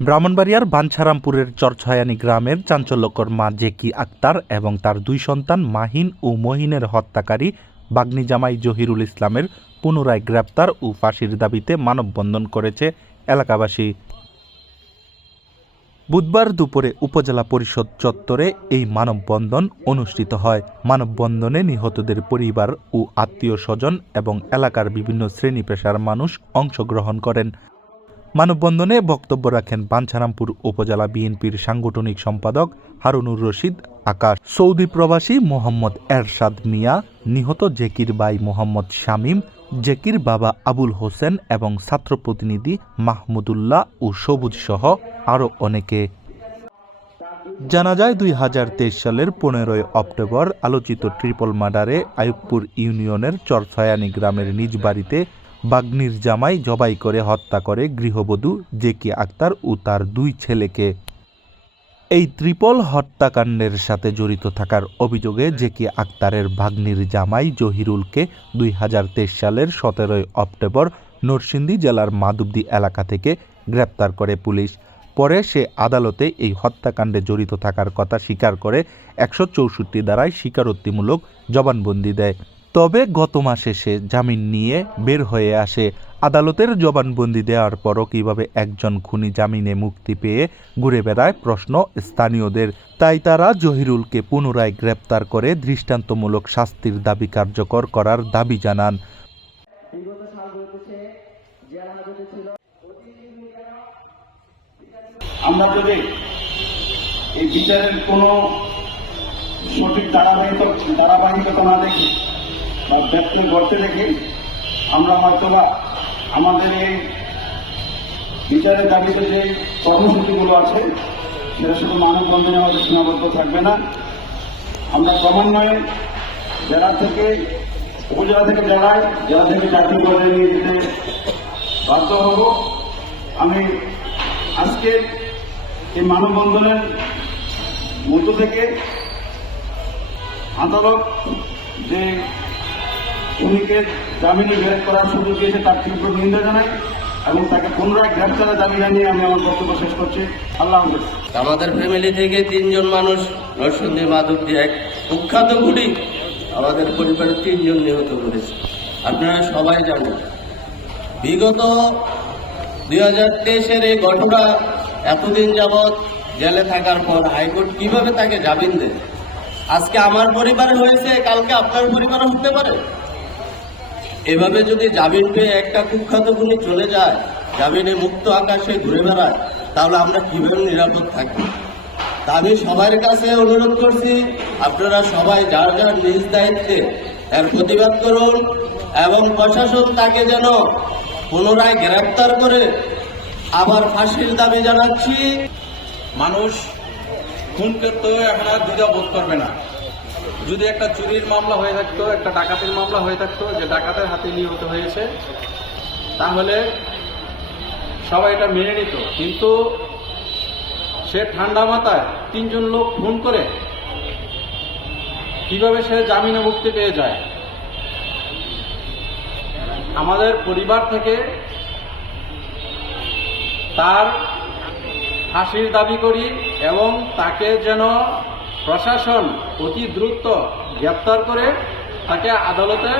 ব্রাহ্মণবাড়িয়ার বাঞ্ছারামপুরের চরছয়ানি গ্রামের চাঞ্চল্যকর মা জেকি আক্তার এবং তার দুই সন্তান মাহিন ও মহিনের হত্যাকারী বাগ্নি জামাই জহিরুল ইসলামের পুনরায় গ্রেপ্তার ও ফাঁসির দাবিতে মানববন্ধন করেছে এলাকাবাসী। বুধবার দুপুরে উপজেলা পরিষদ চত্বরে এই মানববন্ধন অনুষ্ঠিত হয়। মানববন্ধনে নিহতদের পরিবার ও আত্মীয় স্বজন এবং এলাকার বিভিন্ন শ্রেণী পেশার মানুষ অংশগ্রহণ করেন। মানববন্ধনে বক্তব্য রাখেন বাঞ্ছারামপুর উপজেলা বিএনপির সাংগঠনিক সম্পাদক হারুনুর রশিদ আকাশ, সৌদি প্রবাসী মোহাম্মদ এরশাদ মিয়া, নিহত জেকির ভাই মোহাম্মদ শামীম, জেকির বাবা আবুল হোসেন এবং ছাত্র প্রতিনিধি মাহমুদুল্লাহ ও সবুজ সহ আরও অনেকে। জানা যায় 2023 সালের 15 অক্টোবর আলোচিত ট্রিপল মার্ডারে আইয়ুবপুর ইউনিয়নের চরছয়ানি গ্রামের নিজ বাড়িতে বাগ্নির জামাই জবাই করে হত্যা করে গৃহবধূ জেকি আক্তার ও তার দুই ছেলেকে। এই ট্রিপল হত্যাকাণ্ডের সাথে জড়িত থাকার অভিযোগে জেকি আক্তারের ভাগ্নির জামাই জহিরুলকে 2023 সালের 17 অক্টোবর নরসিংদী জেলার মাধবদী এলাকা থেকে গ্রেপ্তার করে পুলিশ। পরে সে আদালতে এই হত্যাকাণ্ডে জড়িত থাকার কথা স্বীকার করে 164 ধারায় স্বীকারোক্তিমূলক জবানবন্দি দেয়। তবে গত মাসে সে জামিন নিয়ে বের হয়ে আসে। আদালতের জবানবন্দি দেওয়ার পরও কিভাবে একজন খুনি জামিনে মুক্তি পেয়ে ঘুরে বেড়ায় প্রশ্ন স্থানীয়দের। তাই তারা জহিরুলকে পুনরায় গ্রেপ্তার করে দৃষ্টান্তমূলক শাস্তির দাবি কার্যকর করার দাবি জানান। আমরা যদি এই বিচারের কোনো সঠিক ধারাবাহিকতা না দেখি বা ব্যক্তি করতে দেখি, আমরা হয়তোবা আমাদের এই বিচারের দাবিতে যে কর্মসূচিগুলো আছে সেটা শুধু মানববন্ধনে আমাদের সীমাবদ্ধ থাকবে না। আমরা ক্রমান্বয়ে জেলা থেকে উপজেলা থেকে জেলায়, জেলা থেকে জাতীয় পর্যায়ে নিয়ে যেতে বাধ্য হব। আমি আজকে এই মানববন্ধনের মধ্য থেকে আদালত যে খুনিকে জামিনে বের করার সুযোগ দিয়েছে তার তীব্র নিন্দা জানাই এবং তাকে পুনরায় গ্রেপ্তারের দাবি জানিয়ে আমি আমার বক্তব্য শেষ করছি। আল্লাহ হাফেজ। আমাদের ফ্যামিলি থেকে 3 জন মানুষ নরসিংদী মাধবদী এক কুখ্যাত গুলি আমাদের পরিবারের 3 জন নিহত করেছে। আপনারা সবাই জানেন বিগত 2023-এর এই ঘটনা এতদিন যাবৎ জেলে থাকার পর হাইকোর্ট কিভাবে তাকে জামিন দেয়। আজকে আমার পরিবারে হয়েছে, কালকে আপনার পরিবারে হতে পারে। এভাবে যদি জামিন পেয়ে একটা কুখ্যাত খুনি চলে যায়, জামিনে মুক্ত আকাশে ঘুরে বেড়ায়, তাহলে আমরা কিভাবে নিরাপদ থাকবো? তা আমি সবার কাছে অনুরোধ করছি, আপনারা সবাই যার যার নিজ দায়িত্বে এর প্রতিবাদ করুন এবং প্রশাসন তাকে যেন পুনরায় গ্রেপ্তার করে আবার ফাঁসির দাবি জানাচ্ছি। মানুষ খুন করতেও এখন আর দ্বিধা বোধ করবে না। যদি একটা চুরির মামলা হয়ে থাকতো, একটা ডাকাতির মামলা হয়ে থাকতো, যে ডাকাতের হাতে নিহত হয়েছে, তাহলে সবাই এটা মেনে নিত। কিন্তু সে ঠান্ডা মাথায় 3 জন লোক খুন করে কিভাবে সে জামিনে মুক্তি পেয়ে যায়? আমাদের পরিবার থেকে তার ফাঁসির দাবি করি এবং তাকে যেন প্রশাসন অতি দ্রুত গ্রেপ্তার করে তাকে আদালতে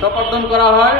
সোপর্দ করা হয়।